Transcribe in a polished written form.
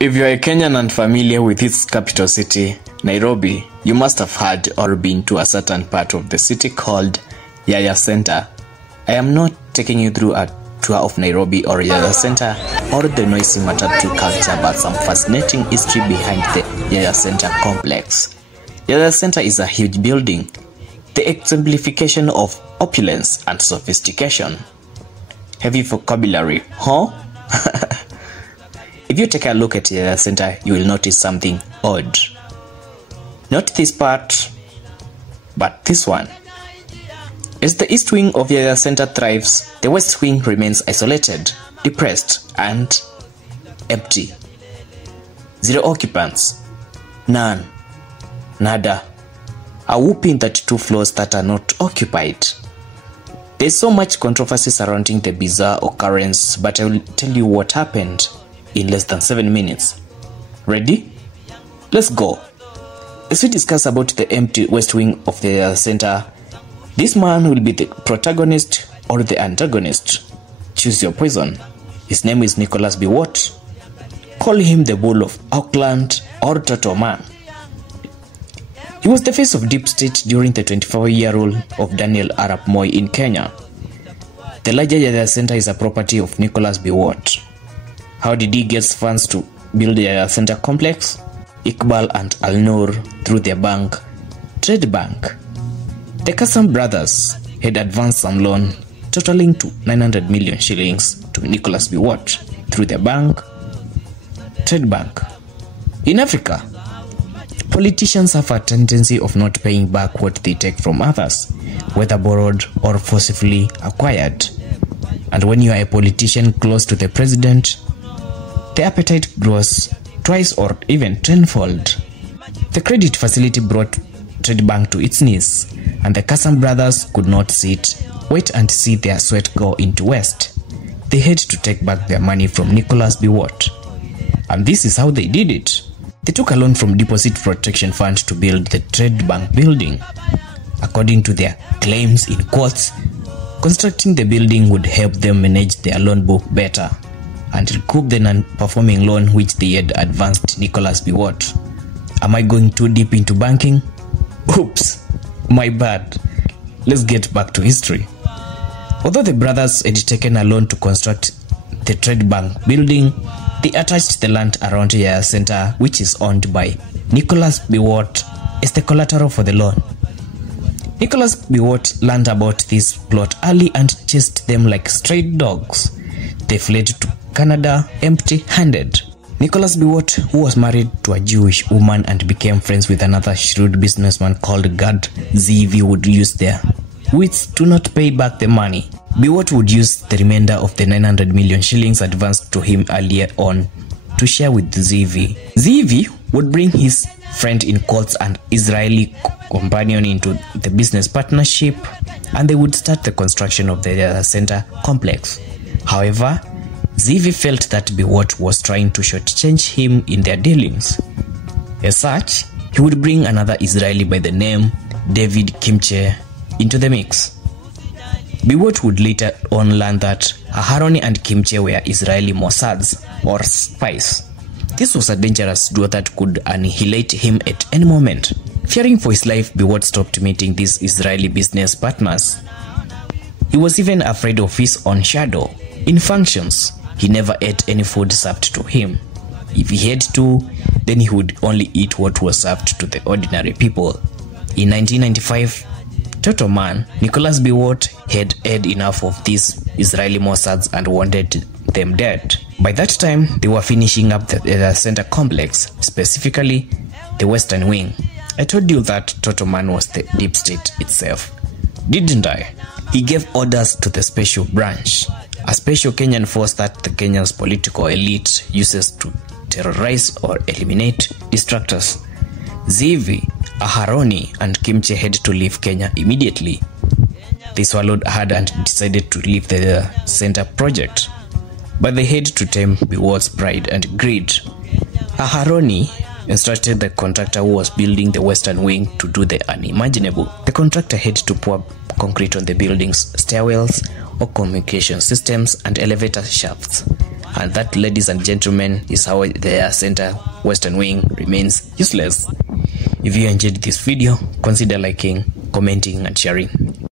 If you are a Kenyan and familiar with its capital city, Nairobi, you must have heard or been to a certain part of the city called Yaya Centre. I am not taking you through a tour of Nairobi or Yaya Centre or the noisy matatu culture, but some fascinating history behind the Yaya Centre Complex. Yaya Centre is a huge building, the exemplification of opulence and sophistication. Heavy vocabulary, huh? If you take a look at Yaya Centre, you will notice something odd. Not this part, but this one. As the east wing of Yaya Centre thrives, the west wing remains isolated, depressed, and empty. Zero occupants. None. Nada. A whopping 32 floors that are not occupied. There's so much controversy surrounding the bizarre occurrence, but I will tell you what happened in less than 7 minutes. Ready? Let's go. As we discuss about the empty west wing of the center, this man will be the protagonist or the antagonist. Choose your poison. His name is Nicholas Biwott. Call him the Bull of Auckland or Turtle Man. He was the face of deep state during the 24-year rule of Daniel Arap Moi in Kenya. The larger Yaya Centre is a property of Nicholas Biwott. How did he get funds to build the Yaya Centre Complex? Iqbal and Al-Noor through their bank, Trade Bank. The Kasam brothers had advanced some loan totaling to 900 million shillings to Nicholas Biwott through their bank, Trade Bank. In Africa, politicians have a tendency of not paying back what they take from others, whether borrowed or forcibly acquired. And when you are a politician close to the president, the appetite grows twice or even tenfold. The credit facility brought Trade Bank to its knees, and the Kasam brothers could not wait and see their sweat go into waste. They had to take back their money from Nicholas Biwott. And this is how they did it. They took a loan from Deposit Protection Fund to build the Trade Bank building. According to their claims in quotes, constructing the building would help them manage their loan book better and recoup the non-performing loan which they had advanced Nicholas Biwott. Am I going too deep into banking? Oops, my bad. Let's get back to history. Although the brothers had taken a loan to construct the Trade Bank building, they attached the land around Yaya Centre, which is owned by Nicholas Biwott, as the collateral for the loan. Nicholas Biwott learned about this plot early and chased them like stray dogs. They fled to Canada empty-handed. Nicholas Biwott, who was married to a Jewish woman and became friends with another shrewd businessman called Gad Zivi, would use their wits to not pay back the money. Biwott would use the remainder of the 900 million shillings advanced to him earlier on to share with Zivi. Zivi would bring his friend in quotes and Israeli companion into the business partnership, and they would start the construction of the Yaya Centre Complex. However, Zivi felt that Biwott was trying to shortchange him in their dealings. As such, he would bring another Israeli by the name David Kimche into the mix. Biwott would later on learn that Aharoni and Kimche were Israeli Mossads or spies. This was a dangerous duo that could annihilate him at any moment. Fearing for his life, Biwott stopped meeting these Israeli business partners. He was even afraid of his own shadow. In functions, he never ate any food served to him. If he had to, then he would only eat what was served to the ordinary people. In 1995, Turtle Man, Nicholas Biwott had had enough of these Israeli Mossads and wanted them dead. By that time, they were finishing up the Centre Complex, specifically the Western Wing. I told you that Turtle Man was the deep state itself, didn't I? He gave orders to the special branch, a special Kenyan force that the Kenyan's political elite uses to terrorize or eliminate distractors. Zivi, Aharoni, and Kimche had to leave Kenya immediately. They swallowed hard and decided to leave the center project, but they had to tame Biwott's pride and greed. Aharoni instructed the contractor who was building the Western Wing to do the unimaginable. The contractor had to pour concrete on the building's stairwells or communication systems and elevator shafts. And that, ladies and gentlemen, is how the Yaya Centre Western Wing remains useless. If you enjoyed this video, consider liking, commenting and sharing.